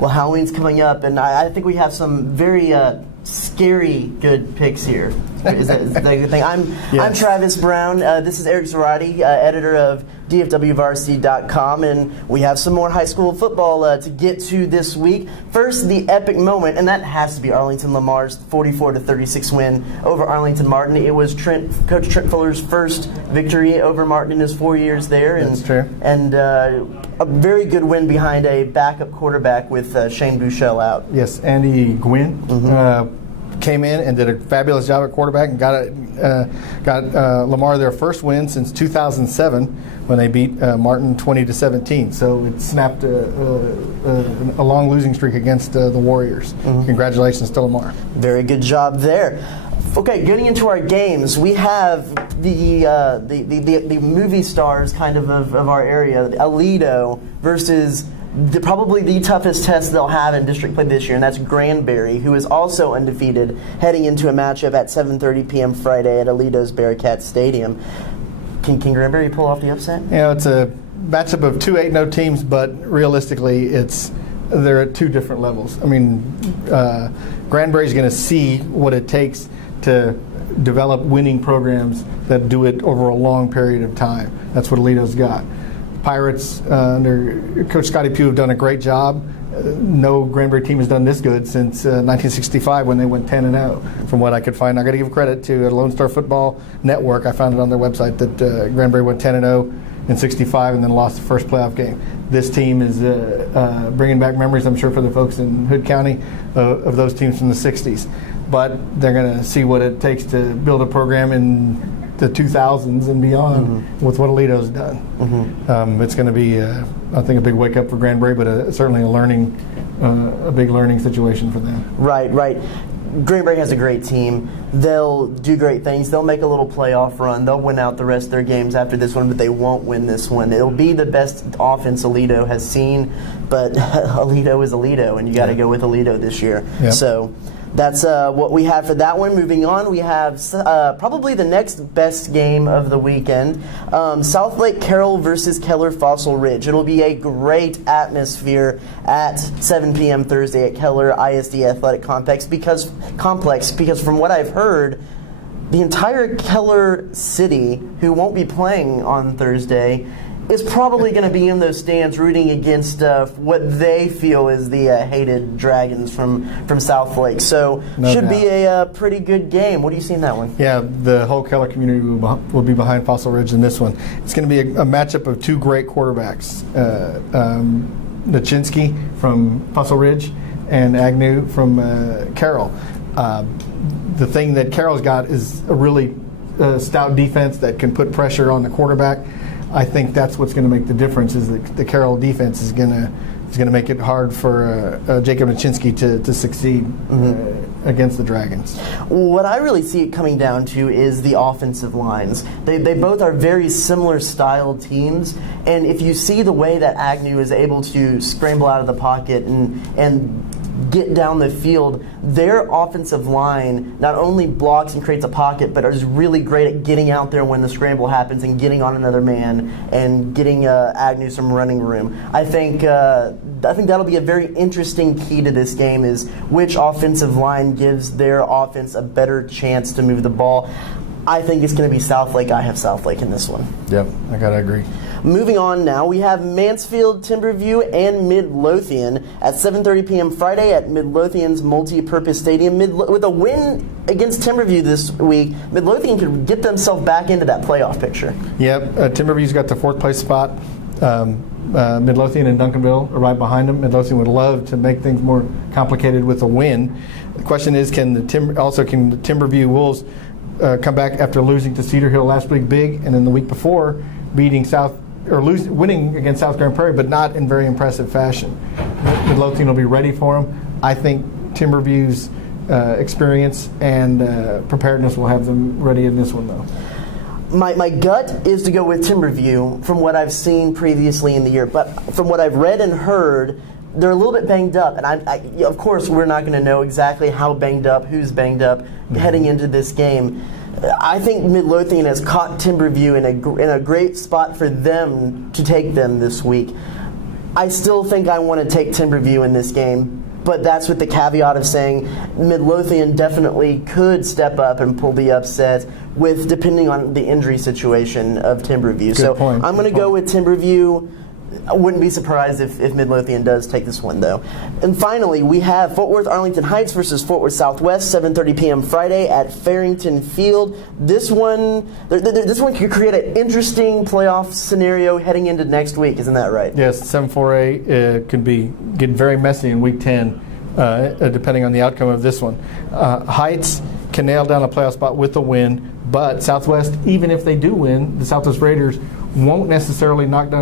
Well, Halloween's coming up, and I think we have some very scary good picks here. Is that a good thing? I'm Travis Brown. This is Eric Zarate, editor of DFWVarsity.com, and we have some more high school football to get to this week. First, the epic moment, and that has to be Arlington Lamar's 44-36 win over Arlington Martin. It was Coach Trent Fuller's first victory over Martin in his 4 years there. That's true. And a very good win behind a backup quarterback with Shane Buechele out. Yes, Andy Gwynn came in and did a fabulous job at quarterback and got Lamar their first win since 2007 when they beat Martin 20-17. So it snapped a long losing streak against the Warriors. Congratulations to Lamar. Very good job there. Okay, getting into our games, we have the movie stars kind of our area, Aledo versus probably the toughest test they'll have in district play this year, and that's Granbury, who is also undefeated, heading into a matchup at 7:30 p.m. Friday at Aledo's Bearcat Stadium. Can Granbury pull off the upset? Yeah, it's a matchup of two 8-0 teams, but realistically, they're at two different levels. I mean, Granbury's going to see what it takes to develop winning programs that do it over a long period of time. That's what Aledo's got. Pirates under Coach Scotty Pugh have done a great job. No Granbury team has done this good since 1965 when they went 10-0. From what I could find, I got to give credit to Lone Star Football Network. I found it on their website that Granbury went 10-0 in '65 and then lost the first playoff game. This team is bringing back memories, I'm sure, for the folks in Hood County of those teams from the '60s. But they're going to see what it takes to build a program in the 2000s and beyond with what Aledo's done. It's going to be, I think, a big wake up for Granbury, but certainly a big learning situation for them. Right. Granbury has a great team. They'll do great things. They'll make a little playoff run. They'll win out the rest of their games after this one, but they won't win this one. It'll be the best offense Aledo has seen, but Aledo is Aledo, and you got to go with Aledo this year. Yep. So that's what we have for that one. Moving on, we have probably the next best game of the weekend. Southlake Carroll versus Keller Fossil Ridge. It'll be a great atmosphere at 7 p.m. Thursday at Keller ISD Athletic Complex because from what I've heard, the entire Keller city, who won't be playing on Thursday, is probably going to be in those stands rooting against what they feel is the hated Dragons from Southlake. So should be a pretty good game. What do you see in that one? Yeah, the whole Keller community will be behind Fossil Ridge in this one. It's going to be a matchup of two great quarterbacks, Nachinsky from Fossil Ridge and Agnew from Carroll. The thing that Carroll's got is a really stout defense that can put pressure on the quarterback. I think that's what's going to make the difference. Is the Carroll defense is going to make it hard for Jacob Nachinsky to succeed against the Dragons. What I really see it coming down to is the offensive lines. They both are very similar style teams, and if you see the way that Agnew is able to scramble out of the pocket and get down the field, their offensive line not only blocks and creates a pocket, but is really great at getting out there when the scramble happens and getting on another man and getting Agnew some running room. I think that'll be a very interesting key to this game, is which offensive line gives their offense a better chance to move the ball. I think it's going to be Southlake. I have Southlake in this one. Yep, I got to agree. Moving on now, we have Mansfield, Timberview, and Midlothian at 7:30 p.m. Friday at Midlothian's multi-purpose stadium. With a win against Timberview this week, Midlothian could get themselves back into that playoff picture. Yep, Timberview's got the fourth place spot. Midlothian and Duncanville are right behind them. Midlothian would love to make things more complicated with a win. The question is, can the Timberview Wolves come back after losing to Cedar Hill last week big, and then the week before beating winning against South Grand Prairie, but not in very impressive fashion. Midlothian will be ready for them. I think Timberview's experience and preparedness will have them ready in this one, though. My gut is to go with Timberview from what I've seen previously in the year, but from what I've read and heard, they're a little bit banged up, and I of course we're not going to know exactly how banged up, who's banged up heading into this game. I think Midlothian has caught Timberview in a great spot for them to take them this week. I still think I want to take Timberview in this game, but that's with the caveat of saying Midlothian definitely could step up and pull the upset with depending on the injury situation of Timberview. Good point. I'm going to go with Timberview. I wouldn't be surprised if Midlothian does take this one, though. And finally, we have Fort Worth Arlington Heights versus Fort Worth Southwest, 7:30 p.m. Friday at Farrington Field. This one could create an interesting playoff scenario heading into next week. Isn't that right? Yes, 7-4A could get very messy in Week 10, depending on the outcome of this one. Heights can nail down a playoff spot with a win, but Southwest, even if they do win, the Southwest Raiders won't necessarily lock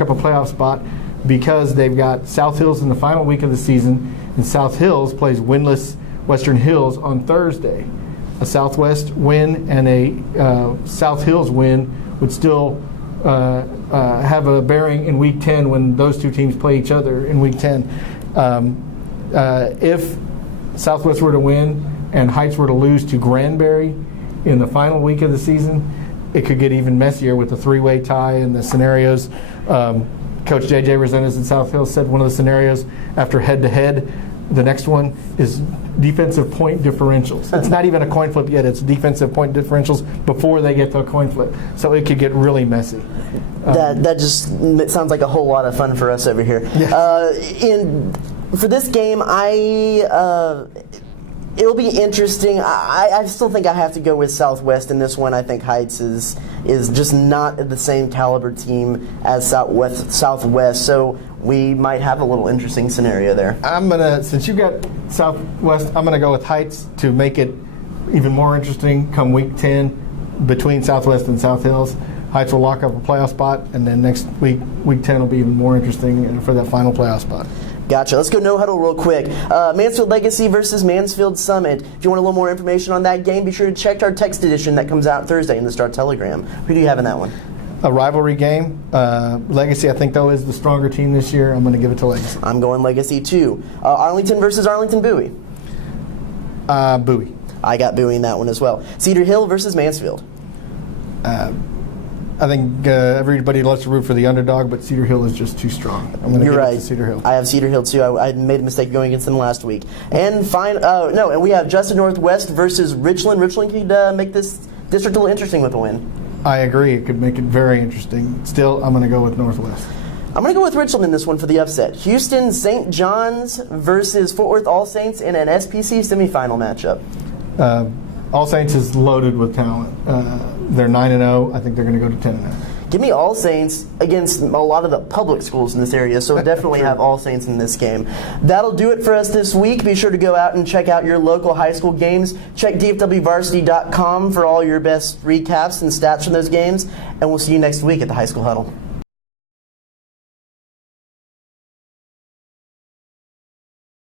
up a playoff spot because they've got South Hills in the final week of the season, and South Hills plays winless Western Hills on Thursday. A Southwest win and a South Hills win would still have a bearing in Week 10 when those two teams play each other in Week 10. If Southwest were to win and Heights were to lose to Granbury in the final week of the season, it could get even messier with the three-way tie and the scenarios. Coach J.J. Resendez in South Hills said one of the scenarios after head-to-head, the next one is defensive point differentials. It's not even a coin flip yet. It's defensive point differentials before they get to a coin flip. So it could get really messy. That just sounds like a whole lot of fun for us over here. Yeah. For this game, it'll be interesting. I still think I have to go with Southwest in this one. I think Heights is just not the same caliber team as Southwest, so we might have a little interesting scenario there. Since you got Southwest, I'm gonna go with Heights to make it even more interesting come Week 10 between Southwest and South Hills. Heights will lock up a playoff spot, and then next week, Week 10 will be even more interesting for that final playoff spot. Gotcha. Let's go no huddle real quick. Mansfield Legacy versus Mansfield Summit. If you want a little more information on that game, be sure to check our text edition that comes out Thursday in the Star Telegram. Who do you have in that one? A rivalry game. Legacy, I think, though, is the stronger team this year. I'm going to give it to Legacy. I'm going Legacy, too. Arlington versus Arlington Bowie. Bowie. I got Bowie in that one as well. Cedar Hill versus Mansfield. I think everybody loves to root for the underdog, but Cedar Hill is just too strong. I'm going to give it to Cedar Hill. I have Cedar Hill too. I made a mistake going against them last week. And and we have Justin Northwest versus Richland. Richland could make this district a little interesting with a win. I agree. It could make it very interesting. Still, I'm going to go with Northwest. I'm going to go with Richland in this one for the upset. Houston St. John's versus Fort Worth All Saints in an SPC semifinal matchup. All Saints is loaded with talent. They're 9-0. I think they're going to go to 10-0. Give me All Saints against a lot of the public schools in this area, so definitely have All Saints in this game. That'll do it for us this week. Be sure to go out and check out your local high school games. Check dfwvarsity.com for all your best recaps and stats from those games, and we'll see you next week at the High School Huddle.